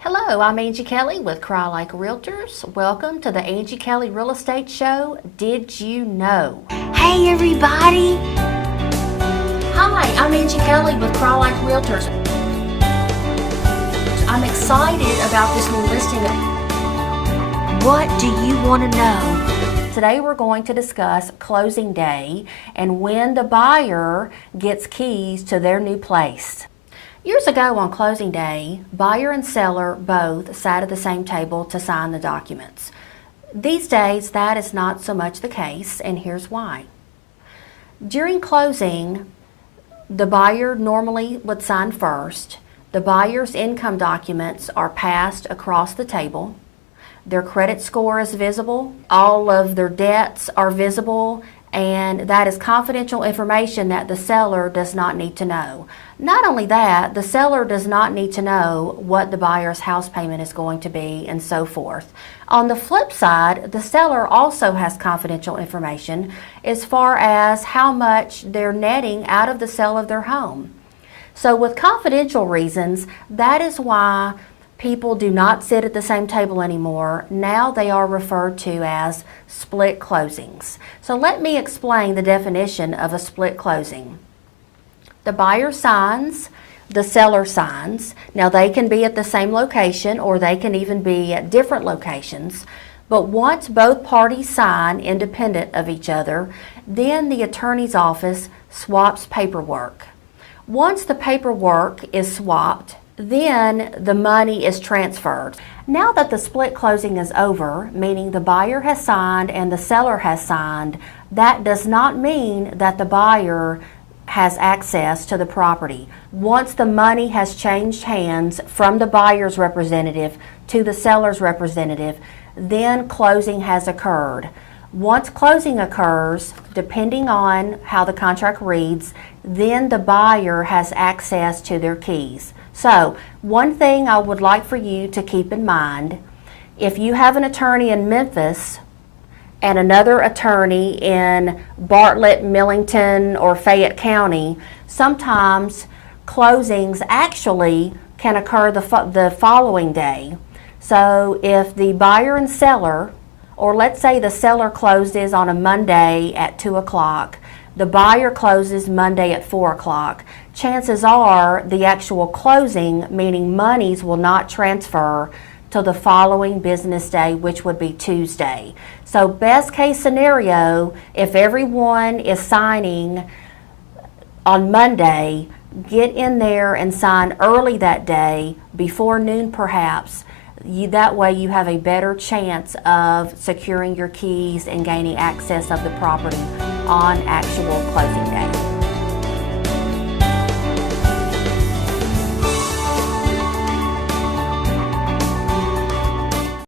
Hello, I'm Angie Kelley with Cry Like Realtors. Welcome to the Angie Kelley Real Estate Show. Did you know? Hey everybody! Hi, I'm Angie Kelley with Cry Like Realtors. I'm excited about this new listing. What do you want to know? Today we're going to discuss closing day and when the buyer gets keys to their new place. Years ago on closing day, buyer and seller both sat at the same table to sign the documents. These days, that is not so much the case, and here's why. During closing, the buyer normally would sign first. The buyer's income documents are passed across the table. Their credit score is visible. All of their debts are visible, and that is confidential information that the seller does not need to know. Not only that, the seller does not need to know what the buyer's house payment is going to be and so forth. On the flip side, the seller also has confidential information as far as how much they're netting out of the sale of their home. So with confidential reasons, that is why people do not sit at the same table anymore. Now they are referred to as split closings. So let me explain the definition of a split closing. The buyer signs, the seller signs. Now they can be at the same location or they can even be at different locations. But once both parties sign independent of each other, then the attorney's office swaps paperwork. Once the paperwork is swapped, then the money is transferred. Now that the split closing is over, meaning the buyer has signed and the seller has signed, that does not mean that the buyer has access to the property. Once the money has changed hands from the buyer's representative to the seller's representative, then closing has occurred. Once closing occurs, depending on how the contract reads, then the buyer has access to their keys. So, one thing I would like for you to keep in mind, if you have an attorney in Memphis and another attorney in Bartlett, Millington, or Fayette County, sometimes closings actually can occur the following day. So if the buyer and seller, or let's say the seller closes on a Monday at 2 o'clock, the buyer closes Monday at 4 o'clock, chances are the actual closing, meaning monies, will not transfer till the following business day, which would be Tuesday. So best case scenario, if everyone is signing on Monday, get in there and sign early that day, before noon perhaps. That way you have a better chance of securing your keys and gaining access of the property on actual closing day.